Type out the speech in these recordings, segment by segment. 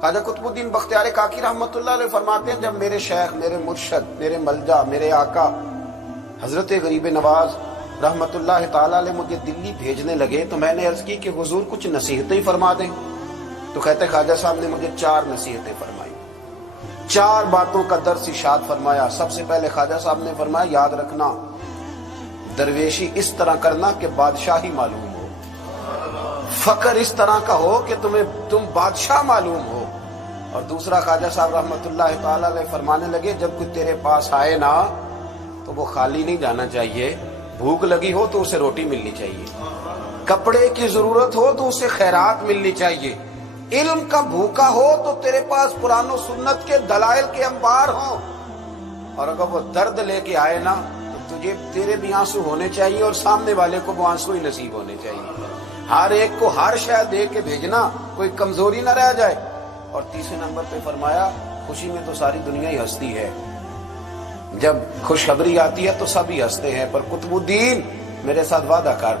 خواجہ قطب الدین بختیار کاکی رحمۃ اللہ علیہ فرماتے ہیں جب میرے شیخ، میرے مرشد، میرے ملجا، میرے آقا حضرت غریب نواز رحمۃ اللہ تعالی علیہ مجھے دلی بھیجنے لگے تو میں نے عرض کی کہ حضور کچھ نصیحتیں فرما دیں. تو کہتے خواجہ صاحب نے مجھے 4 نصیحتیں فرمائی، 4 باتوں کا درس ارشاد فرمایا. سب سے پہلے خواجہ صاحب نے فرمایا یاد رکھنا درویشی اس طرح کرنا کہ بادشاہی معلوم ہو، فقر اس طرح کا ہو کہ تم بادشاہ معلوم ہو. اور دوسرا خواجہ صاحب رحمۃ اللہ تعالی علیہ فرمانے لگے جب کوئی تیرے پاس آئے نا تو وہ خالی نہیں جانا چاہیے، بھوک لگی ہو تو اسے روٹی ملنی چاہیے، کپڑے کی ضرورت ہو تو اسے خیرات ملنی چاہیے، علم کا بھوکا ہو تو تیرے پاس قرآن و سنت کے دلائل کے انبار ہوں، اور اگر وہ درد لے کے آئے نا تو تجھے تیرے بھی آنسو ہونے چاہیے اور سامنے والے کو وہ آنسو ہی نصیب ہونے چاہیے. ہر ایک کو ہر شے دے کے بھیجنا، کوئی کمزوری نہ رہ جائے. اور تیسرے نمبر پہ فرمایا خوشی میں تو ساری دنیا ہی ہنستی ہے، جب خوشخبری آتی ہے تو سب ہی ہنستے ہیں، پر قطب الدین میرے ساتھ وعدہ کر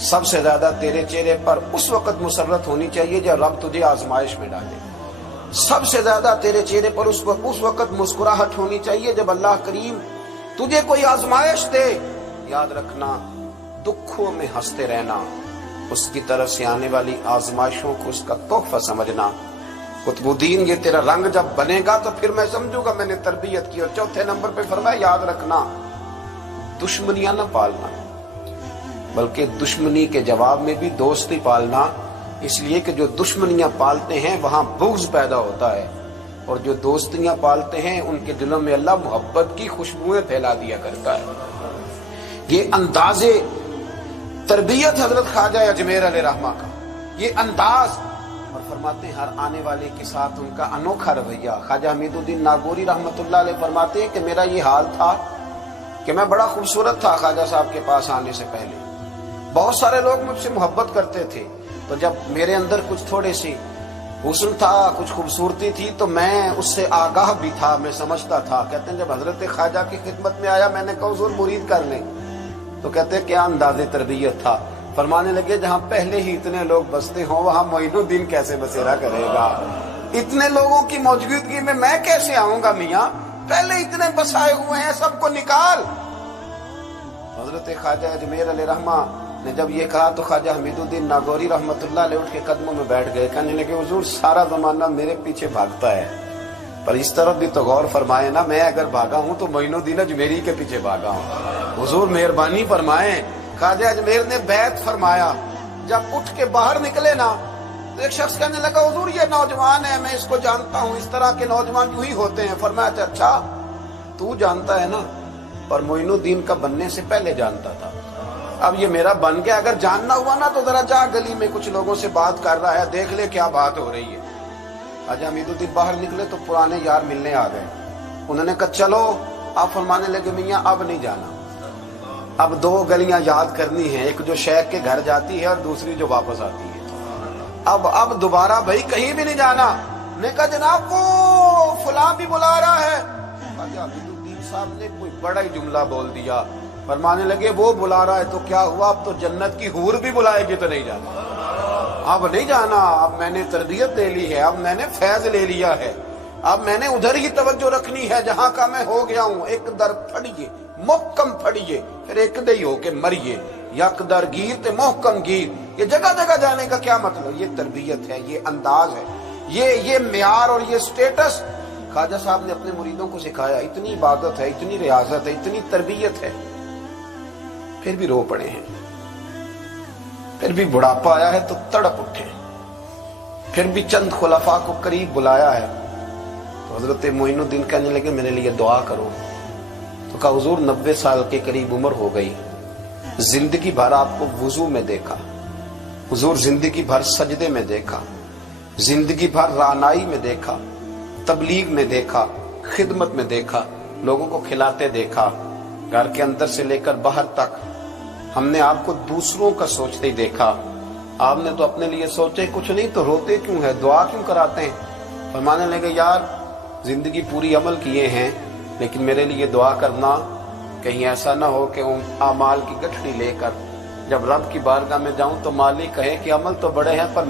سب سے زیادہ تیرے چہرے پر اس وقت مسرت ہونی چاہیے جب رب تجھے آزمائش میں ڈالے، سب سے زیادہ تیرے چہرے پر اس وقت مسکراہٹ ہونی چاہیے جب اللہ کریم تجھے کوئی آزمائش دے. یاد رکھنا دکھوں میں ہنستے رہنا، اس کی طرف سے آنے والی آزمائشوں کو اس کا تحفہ سمجھنا. قطب الدین یہ تیرا رنگ جب بنے گا تو پھر میں سمجھوں گا میں نے تربیت کی. اور چوتھے نمبر پہ فرمایا یاد رکھنا دشمنیاں نہ پالنا، بلکہ دشمنی کے جواب میں بھی دوستی پالنا، اس لیے کہ جو دشمنیاں پالتے ہیں وہاں بغض پیدا ہوتا ہے، اور جو دوستیاں پالتے ہیں ان کے دلوں میں اللہ محبت کی خوشبوئیں پھیلا دیا کرتا ہے. یہ انداز تربیت حضرت خواجہ اجمیر علیہ رحمہ کا، یہ انداز. اور فرماتے ہیں ہر آنے والے کے ساتھ ان کا انوکھا رویہ. خواجہ حمید الدین ناگوری رحمۃ اللہ علیہ فرماتے ہیں کہ میرا یہ حال تھا کہ میں بڑا خوبصورت تھا خواجہ صاحب کے پاس آنے سے پہلے، بہت سارے لوگ مجھ سے محبت کرتے تھے، تو جب میرے اندر کچھ تھوڑے سی حسن تھا، کچھ خوبصورتی تھی تو میں اس سے آگاہ بھی تھا، میں سمجھتا تھا. کہتے ہیں جب حضرت خواجہ کی خدمت میں آیا میں نے کہا حضور مرید کر لیں، تو کہتے ہیں کیا انداز تربیت تھا. فرمانے لگے جہاں پہلے ہی اتنے لوگ بستے ہوں وہاں معین الدین کیسے بسیرا کرے گا، اتنے لوگوں کی موجودگی میں کیسے آؤں گا میاں، پہلے اتنے بسائے ہوئے ہیں سب کو نکال. حضرت خواجہ اجمیر علیہ رحمہ نے جب یہ کہا تو خواجہ حمید الدین ناگوری رحمۃ اللہ علیہ اٹھ کے قدموں میں بیٹھ گئے، کہنے لگے حضور سارا زمانہ میرے پیچھے بھاگتا ہے، پر اس طرف بھی تو غور فرمائے نا، میں اگر بھاگا ہوں تو معین الدین اجمیری کے پیچھے بھاگا ہوں، حضور مہربانی فرمائیں. خواجہ اجمیر نے بیعت فرمایا. جب اٹھ کے باہر نکلے نا تو ایک شخص کہنے لگا حضور یہ نوجوان ہے، میں اس کو جانتا ہوں، اس طرح کے نوجوان یوں ہی ہوتے ہیں. فرمایا اچھا تو جانتا ہے نا، پر معین الدین کا بننے سے پہلے جانتا تھا، اب یہ میرا بن گیا، اگر جاننا ہوا نا تو ذرا جا گلی میں کچھ لوگوں سے بات کر رہا ہے دیکھ لے کیا بات ہو رہی ہے. خواجہ حمید الدین باہر نکلے تو پرانے یار ملنے آ گئے. انہوں نے کہا چلو. آپ فرمانے لگے میاں اب نہیں جانا، اب 2 گلیاں یاد کرنی ہیں، ایک جو شیخ کے گھر جاتی ہے اور دوسری جو واپس آتی ہے. اب دوبارہ بھائی کہیں بھی نہیں جانا. نے کہا جناب وہ فلاں بھی بلا رہا ہے. خواجہ حمید الدین صاحب نے کوئی بڑا ہی جملہ بول دیا. فرمانے لگے وہ بلا رہا ہے تو کیا ہوا، اب تو جنت کی حور بھی بلائے گی تو نہیں جانا، اب نہیں جانا، اب میں نے تربیت لے لی ہے، اب میں نے فیض لے لیا ہے، اب میں نے ادھر ہی توجہ رکھنی ہے جہاں کا میں ہو گیا ہوں. ایک در پھڑیے محکم پھڑیے پھر ایک دئی ہو کے مریے، یک در گیر تے محکم گیر. یہ جگہ جگہ جانے کا کیا مطلب، یہ تربیت ہے، یہ انداز ہے، یہ معیار اور یہ سٹیٹس خواجہ صاحب نے اپنے مریدوں کو سکھایا. اتنی عبادت ہے، اتنی ریاضت ہے، اتنی تربیت ہے، پھر بھی رو پڑے ہیں، پھر بھی بڑھاپا آیا ہے تو تڑپ اٹھے، پھر بھی چند خلفاء کو قریب بلایا ہے. تو حضرت معین الدین کہنے لگے میرے لیے دعا کرو. تو کہا حضور 90 سال کے قریب عمر ہو گئی، زندگی بھر آپ کو وضو میں دیکھا، حضور زندگی بھر سجدے میں دیکھا، زندگی بھر رعنائی میں دیکھا، تبلیغ میں دیکھا، خدمت میں دیکھا، لوگوں کو کھلاتے دیکھا، گھر کے اندر سے لے کر باہر تک ہم نے آپ کو دوسروں کا سوچتے ہی دیکھا. آپ نے تو اپنے لیے سوچے کچھ نہیں تو روتے کیوں ہے، دعا کیوں کراتے ہیں. فرمانے لگے یار زندگی پوری عمل کیے ہیں لیکن میرے لیے دعا کرنا، کہیں ایسا نہ ہو کہ اعمال کی گٹھڑی لے کر جب رب کی بارگاہ میں جاؤں تو مالک کہے کہ عمل تو بڑے ہیں پر